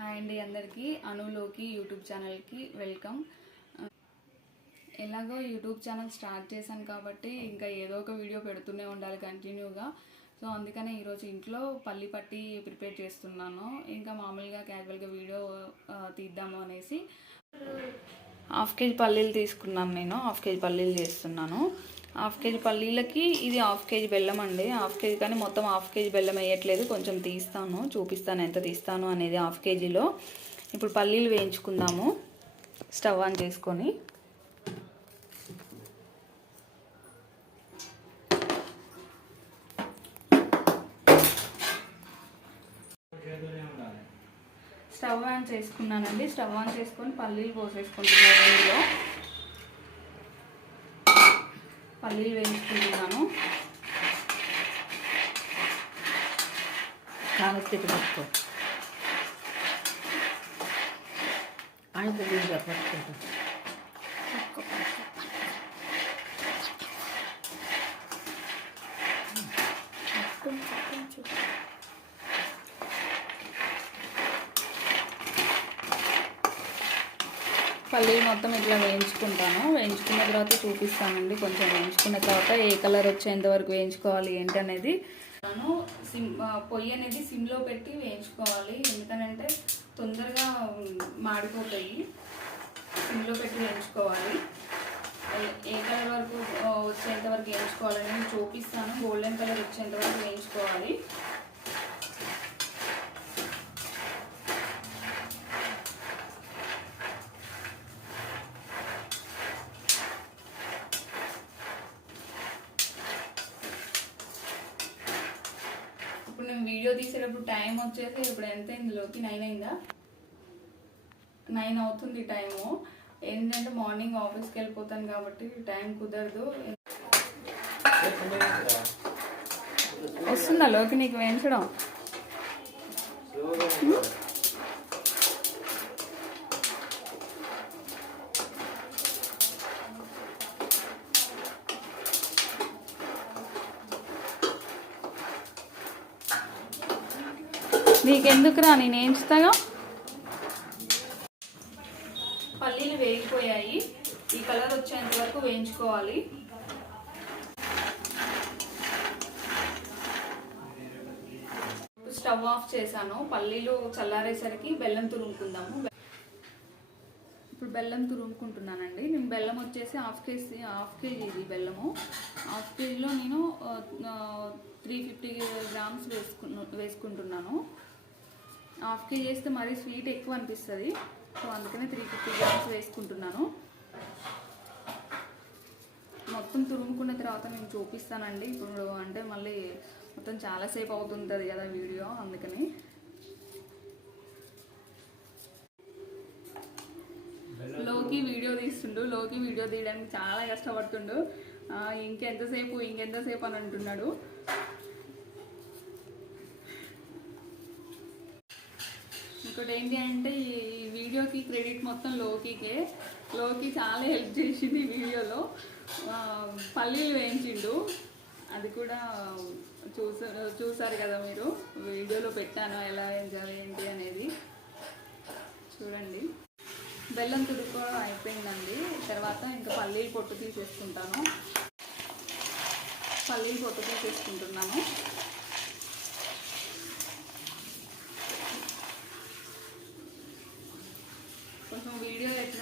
Hi అండి అందరికీ. అనులోకి యూట్యూబ్ ఛానల్కి వెల్కమ్. ఎలాగో యూట్యూబ్ ఛానల్ స్టార్ట్ చేశాను కాబట్టి ఇంకా ఏదో ఒక వీడియో పెడుతూనే ఉండాలి కంటిన్యూగా. సో అందుకనే ఈరోజు ఇంట్లో పల్లి పట్టి ప్రిపేర్ చేస్తున్నాను. ఇంకా మామూలుగా క్యాజువల్గా వీడియో తీద్దాము అనేసి. హాఫ్ కేజీ పల్లీలు తీసుకున్నాను నేను. హాఫ్ కేజీ పల్లీలు చేస్తున్నాను. హాఫ్ కేజీ పల్లీలకి ఇది హాఫ్ కేజీ బెల్లం అండి. హాఫ్ కేజీ కానీ మొత్తం హాఫ్ కేజీ బెల్లం వేయట్లేదు. కొంచెం తీస్తాను. చూపిస్తాను ఎంత తీస్తాను అనేది హాఫ్ కేజీలో. ఇప్పుడు పల్లీలు వేయించుకుందాము. స్టవ్ ఆన్ చేసుకొని. స్టవ్ ఆన్ చేసుకున్నానండి. స్టవ్ ఆన్ చేసుకొని పల్లీలు పోసేసుకుంటున్నాను ఇందులో. పల్లీలు వేయించుకుంటున్నాను. కామెత్తి పట్టుకో ఆయన పట్టుకుంటా. పల్లీలు మొత్తం ఇట్లా వేయించుకుంటాను. వేయించుకున్న తర్వాత చూపిస్తానండి. కొంచెం వేయించుకున్న తర్వాత ఏ కలర్ వచ్చేంత వరకు వేయించుకోవాలి ఏంటి అనేది నేను సిమ్ పొయ్యి అనేది సిమ్లో పెట్టి వేయించుకోవాలి. ఎందుకనంటే తొందరగా మాడిపోతాయి. సిమ్లో పెట్టి వేయించుకోవాలి. ఏ- కలర్ వరకు వచ్చేంత వరకు వేయించుకోవాలని చూపిస్తాను. గోల్డెన్ కలర్ వచ్చేంత వరకు వేయించుకోవాలి. ఇప్పుడు నేను వీడియో తీసేటప్పుడు టైం వచ్చేసి ఇప్పుడు ఎంత ఇందులోకి నైన్ అయిందా? నైన్ అవుతుంది టైము. ఏంటంటే మార్నింగ్ ఆఫీస్కి వెళ్ళిపోతాను కాబట్టి టైం కుదరదు. వస్తుందా లోకి నీకు వేయించడం? నీకెందుకురా నేను ఏంచుతాగా పల్లీలు వేగిపోయాయి. ఈ కలర్ వచ్చేంత వరకు వేయించుకోవాలి. స్టవ్ ఆఫ్ చేశాను. పల్లీలు చల్లారేసరికి బెల్లం తురుముకుందాము. ఇప్పుడు బెల్లం తురుముకుంటున్నానండి. నేను బెల్లం వచ్చేసి హాఫ్ కేజీ హాఫ్ కేజీ ఇది బెల్లము. హాఫ్ కేజీలో నేను త్రీ ఫిఫ్టీ గ్రామ్స్ వేసుకు వేసుకుంటున్నాను. హాఫ్ కేజీ వేస్తే మరీ స్వీట్ ఎక్కువ అనిపిస్తుంది. సో అందుకనే త్రీ ఫిఫ్టీ గ్రామ్స్ వేసుకుంటున్నాను. మొత్తం తురుముకున్న తర్వాత నేను చూపిస్తానండి. ఇప్పుడు అంటే మళ్ళీ మొత్తం చాలాసేపు అవుతుంటుంది కదా వీడియో అందుకని. లోకి వీడియో తీస్తుండు. లోకి వీడియో తీయడానికి చాలా కష్టపడుతుండు. ఇంకెంతసేపు ఇంకెంతసేపు అని అంటున్నాడు. ఇంకోటి ఏంటి అంటే ఈ వీడియోకి క్రెడిట్ మొత్తం లోకికే. లోకి చాలా హెల్ప్ చేసింది ఈ వీడియోలో. పల్లీలు వేయించిండు. అది కూడా చూసారు చూసారు కదా మీరు. వీడియోలో పెట్టాను ఎలా వేయించాలి ఏంటి అనేది. చూడండి. బెల్లం తుడుకు అయిపోయిందండి. తర్వాత ఇంకా పల్లీలు పొట్టు తీసేసుకుంటాను. పల్లీలు పొట్టు తీసేసుకుంటున్నాను కొంచెం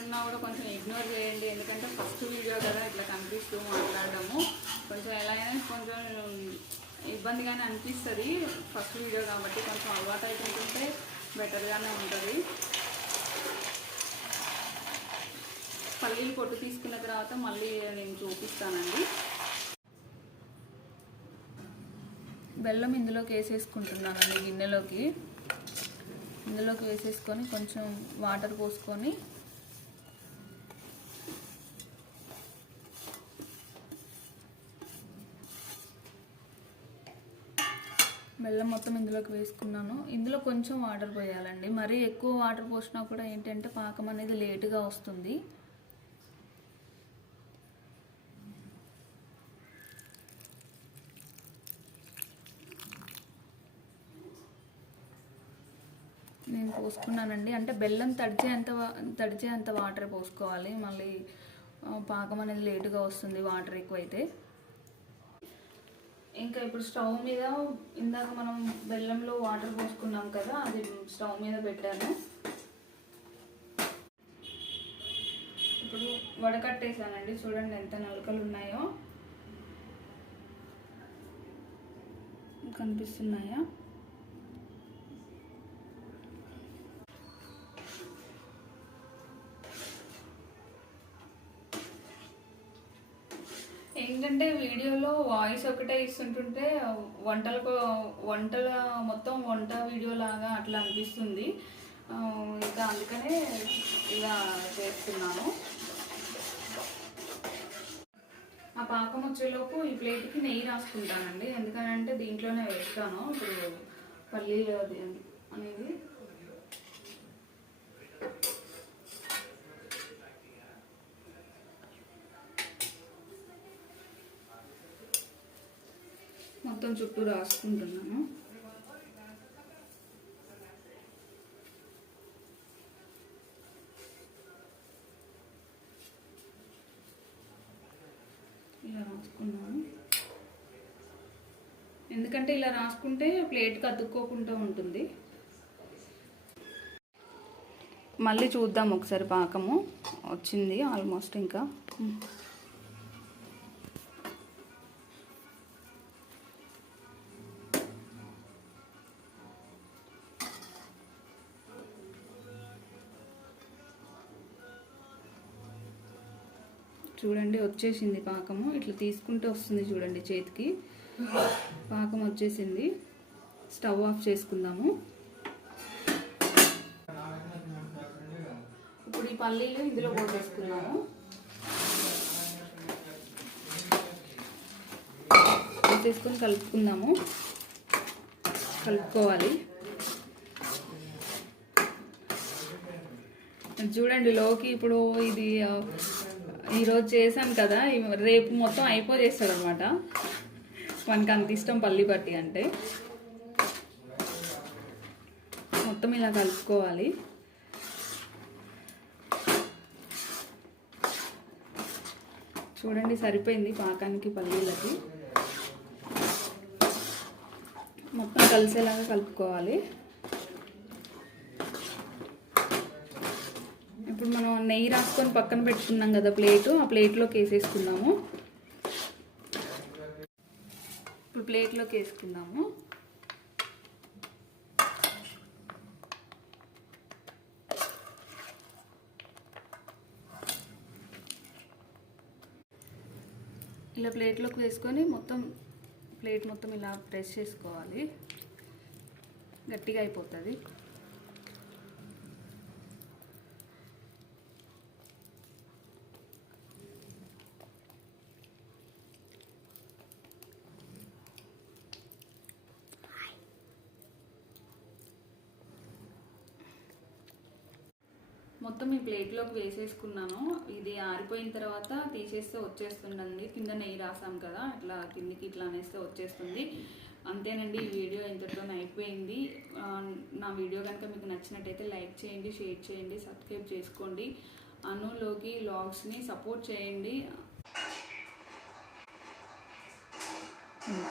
వీడియో కూడా కొంచెం ఇగ్నోర్ చేయండి. ఎందుకంటే ఫస్ట్ వీడియో కదా ఇట్లా కనిపిస్తూ మాట్లాడము కొంచెం ఎలా అయినా కొంచెం ఇబ్బందిగానే అనిపిస్తుంది ఫస్ట్ వీడియో కాబట్టి కొంచెం అలవాటు అయిపోతుంటే బెటర్గానే ఉంటుంది. పల్లీలు పొట్టు తీసుకున్న తర్వాత మళ్ళీ నేను చూపిస్తానండి. బెల్లం ఇందులోకి వేసేసుకుంటున్నానండి గిన్నెలోకి. ఇందులోకి వేసేసుకొని కొంచెం వాటర్ పోసుకొని బెల్లం మొత్తం ఇందులోకి వేసుకున్నాను. ఇందులో కొంచెం వాటర్ పోయాలండి. మరీ ఎక్కువ వాటర్ పోసినా కూడా ఏంటంటే పాకం అనేది లేటుగా వస్తుంది. నేను పోసుకున్నానండి. అంటే బెల్లం తడిచేంత వా- తడిచేంత వాటర్ పోసుకోవాలి. మళ్ళీ పాకం అనేది లేటుగా వస్తుంది వాటర్ ఎక్కువైతే. ఇంకా ఇప్పుడు స్టవ్ మీద ఇందాక మనం బెల్లంలో వాటర్ పోసుకున్నాం కదా అది స్టవ్ మీద పెట్టాను. ఇప్పుడు వడకట్టేసానండి చూడండి ఎంత నలకలు ఉన్నాయో. కనిపిస్తున్నాయా? ఏంటంటే వీడియోలో వాయిస్ ఒకటే ఇస్తుంటుంటే వంటలకు వంటల మొత్తం వంట వీడియో లాగా అట్లా అనిపిస్తుంది. ఇంకా అందుకనే ఇలా చేస్తున్నాను. ఆ పాకం వచ్చేలోపు ఈ ప్లేట్కి నెయ్యి రాసుకుంటానండి. ఎందుకనంటే దీంట్లోనే వేస్తాను. ఇప్పుడు పల్లీలు అది అనేది మొత్తం చుట్టూ రాసుకుంటున్నాను. ఇలా రాసుకున్నాను. ఎందుకంటే ఇలా రాసుకుంటే ప్లేట్కి అతుక్కోకుండా ఉంటుంది. మళ్ళీ చూద్దాం ఒకసారి పాకము. వచ్చింది ఆల్మోస్ట్ ఇంకా. చూడండి వచ్చేసింది పాకము. ఇట్లా తీసుకుంటే వస్తుంది చూడండి చేతికి. పాకం వచ్చేసింది. స్టవ్ ఆఫ్ చేసుకుందాము. ఇప్పుడు ఈ పల్లీలు ఇందులో పోసేసుకున్నాము వేసేసుకొని కలుపుకుందాము. కలుపుకోవాలి. చూడండి లోకి ఇప్పుడు ఇది ఈరోజు చేశాను కదా రేపు మొత్తం అయిపోజేస్తాడు అనమాట మనకి అంత ఇష్టం పల్లి పట్టి అంటే. మొత్తం ఇలా కలుపుకోవాలి. చూడండి సరిపోయింది పాకానికి పల్లీలకి. మొత్తం కలిసేలాగా కలుపుకోవాలి ఇప్పుడు మనం నెయ్యి రాసుకొని పక్కన పెట్టుకున్నాం కదా ప్లేటు ఆ ప్లేట్లోకి వేసేసుకుందాము. ఇప్పుడు ప్లేట్లోకి వేసుకుందాము. ఇలా ప్లేట్లోకి వేసుకొని మొత్తం ప్లేట్ మొత్తం ఇలా ప్రెస్ చేసుకోవాలి. గట్టిగా అయిపోతుంది. మొత్తం ఈ ప్లేట్లోకి వేసేసుకున్నాను. ఇది ఆరిపోయిన తర్వాత తీసేస్తే వచ్చేస్తుందండి. కింద నెయ్యి రాసాం కదా ఇట్లా కిందికి ఇట్లా అనేస్తే వచ్చేస్తుంది. అంతేనండి ఈ వీడియో ఇంతటితో అయిపోయింది. నా వీడియో కనుక మీకు నచ్చినట్టయితే లైక్ చేయండి షేర్ చేయండి సబ్స్క్రైబ్ చేసుకోండి. అనులోకి లాగ్స్ని సపోర్ట్ చేయండి.